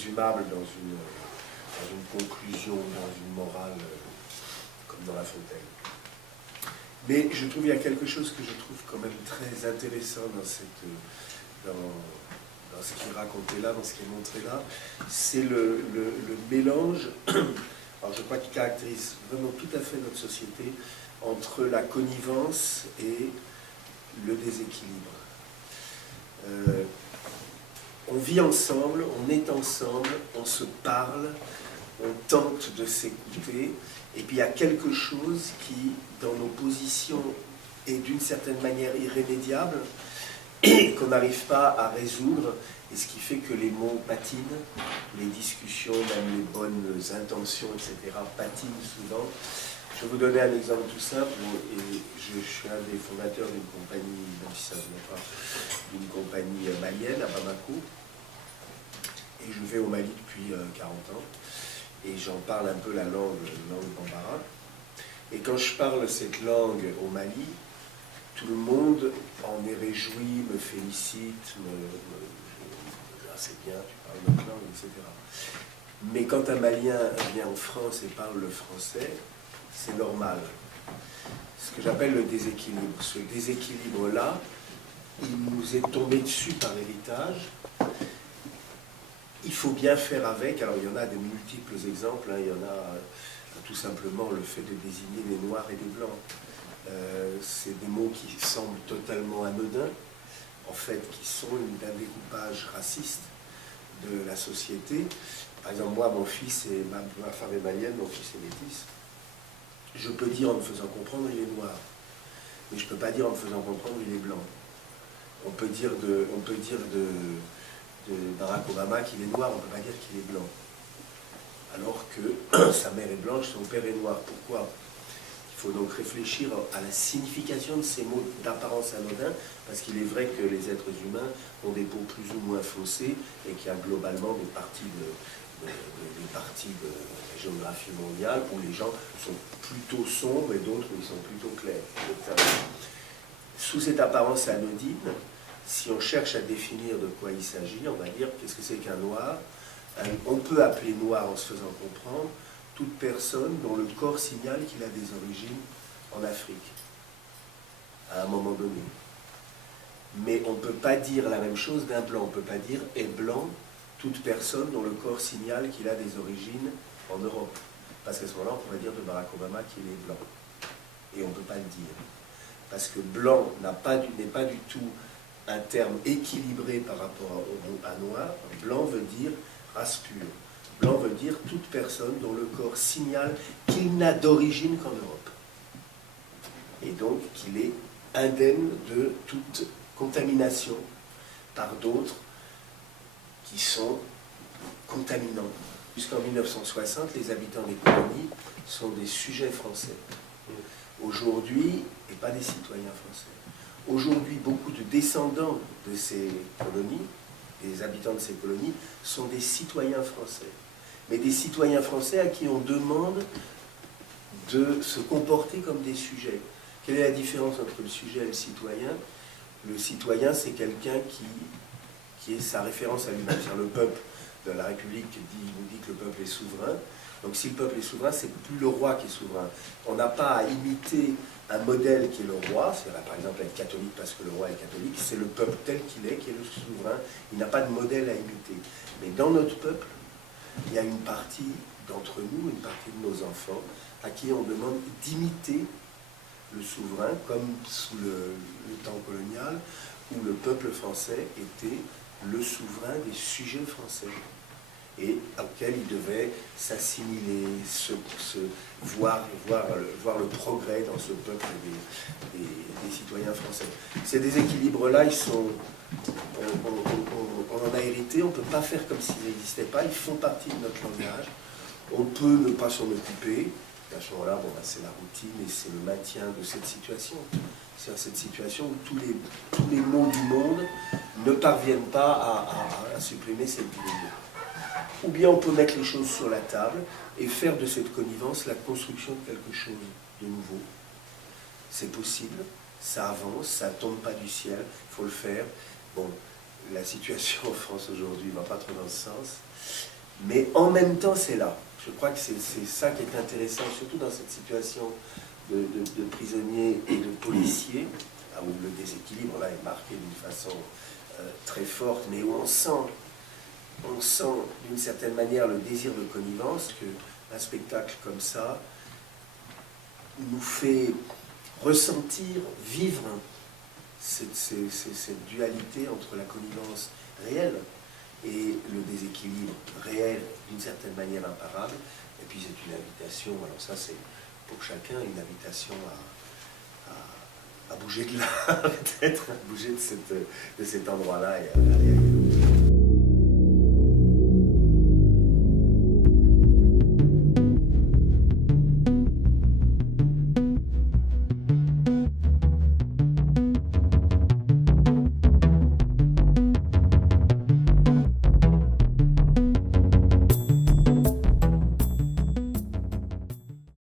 résumable dans une conclusion, dans une morale, comme dans La Fontaine. Mais je trouve qu'il y a quelque chose que je trouve quand même très intéressant dans ce qui est raconté là, dans ce qui est montré là, c'est le mélange, alors je crois qu'il caractérise vraiment tout à fait notre société, entre la connivence et le déséquilibre. On vit ensemble, on est ensemble, on se parle, on tente de s'écouter, et puis il y a quelque chose qui, dans nos positions, est d'une certaine manière irrémédiable, et qu'on n'arrive pas à résoudre, et ce qui fait que les mots patinent, les discussions, même les bonnes intentions, etc., patinent souvent. Je vais vous donner un exemple tout simple, et je suis un des fondateurs d'une compagnie, même si ça ne vient pas, d'une compagnie malienne à Bamako, et je vais au Mali depuis 40 ans, et j'en parle un peu la langue bambara. Et quand je parle cette langue au Mali, tout le monde en est réjoui, me félicite, c'est bien, tu parles notre langue, etc. Mais quand un Malien vient en France et parle le français, c'est normal. Ce que j'appelle le déséquilibre. Ce déséquilibre-là, il nous est tombé dessus par héritage. Il faut bien faire avec. Alors il y en a de multiples exemples. Il y en a tout simplement le fait de désigner les noirs et les blancs. C'est des mots qui semblent totalement anodins, en fait, qui sont d'un découpage raciste de la société. Par exemple, moi, mon fils, et ma femme est malienne, mon fils est métis. Je peux dire en me faisant comprendre, il est noir. Mais je ne peux pas dire en me faisant comprendre, il est blanc. On peut dire de Barack Obama qu'il est noir, on ne peut pas dire qu'il est blanc. Alors que sa mère est blanche, son père est noir. Pourquoi ? Il faut donc réfléchir à la signification de ces mots d'apparence anodins, parce qu'il est vrai que les êtres humains ont des peaux plus ou moins foncées et qu'il y a globalement des parties de la géographie mondiale où les gens sont plutôt sombres et d'autres où ils sont plutôt clairs. Sous cette apparence anodine, si on cherche à définir de quoi il s'agit, on va dire qu'est-ce que c'est qu'un noir. On peut appeler noir en se faisant comprendre toute personne dont le corps signale qu'il a des origines en Afrique, à un moment donné. Mais on ne peut pas dire la même chose d'un blanc. On ne peut pas dire « est blanc » toute personne dont le corps signale qu'il a des origines en Europe. Parce qu'à ce moment-là, on pourrait dire de Barack Obama qu'il est blanc. Et on ne peut pas le dire. Parce que blanc n'est pas du tout un terme équilibré par rapport à noir. Blanc veut dire race pure. Blanc veut dire toute personne dont le corps signale qu'il n'a d'origine qu'en Europe. Et donc qu'il est indemne de toute contamination par d'autres qui sont contaminants. Jusqu'en 1960, les habitants des colonies sont des sujets français. Aujourd'hui, et pas des citoyens français. Aujourd'hui, beaucoup de descendants de ces colonies, des habitants de ces colonies, sont des citoyens français. Mais des citoyens français à qui on demande de se comporter comme des sujets. Quelle est la différence entre le sujet et le citoyen ? Le citoyen, c'est quelqu'un qui est sa référence à lui-même. C'est le peuple de la République nous dit que le peuple est souverain. Donc si le peuple est souverain, c'est plus le roi qui est souverain. On n'a pas à imiter un modèle qui est le roi, c'est-à-dire par exemple être catholique parce que le roi est catholique, c'est le peuple tel qu'il est, qui est le souverain. Il n'a pas de modèle à imiter. Mais dans notre peuple, il y a une partie d'entre nous, une partie de nos enfants, à qui on demande d'imiter le souverain, comme sous le temps colonial, où le peuple français était le souverain des sujets français, et auquel il devait s'assimiler, voir le progrès dans ce peuple des citoyens français. Ces déséquilibres-là, on en a hérité, on ne peut pas faire comme s'ils n'existaient pas, ils font partie de notre langage. On peut ne pas s'en occuper, à ce moment-là, c'est la routine et c'est le maintien de cette situation. C'est cette situation où tous les mots du monde ne parviennent pas à supprimer cette division. Ou bien on peut mettre les choses sur la table et faire de cette connivence la construction de quelque chose de nouveau. C'est possible, ça avance, ça ne tombe pas du ciel, il faut le faire. Bon, la situation en France aujourd'hui ne va pas trop dans ce sens. Mais en même temps, c'est là. Je crois que c'est ça qui est intéressant, surtout dans cette situation de prisonniers et de policiers, où le déséquilibre là est marqué d'une façon très forte, mais où on sent d'une certaine manière le désir de connivence, qu'un spectacle comme ça nous fait ressentir, vivre cette dualité entre la connivence réelle et le déséquilibre réel, d'une certaine manière imparable. Et puis c'est une invitation, alors ça c'est pour chacun une invitation à bouger de là, peut-être, à bouger de cet endroit-là et à aller